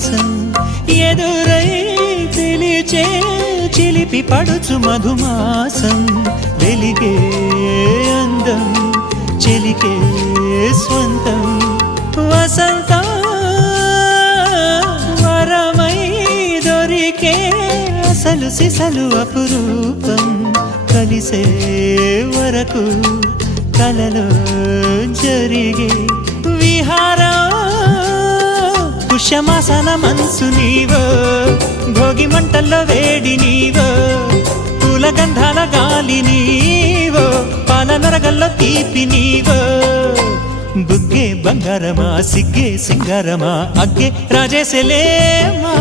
విలాసం ఎదురై పిలిచే చిలిపి పడుచు మధుమాసం వెలిగే అందం చెలికే స్వంతం వసంతం వరమై దొరికే అసలు సిసలు అపురూపం కలిసే వరకు కలలో జరిగే విహారం పుష్యమాసన మనసు నీవో భోగి మంటల్లో వేడి నీవో పూల గంధాల గాలి నీవో పాల నరగల్లో తీపి నీవో బుగ్గే బంగారమా సిగ్గే సింగారమా అగ్గే రాజేసలేమా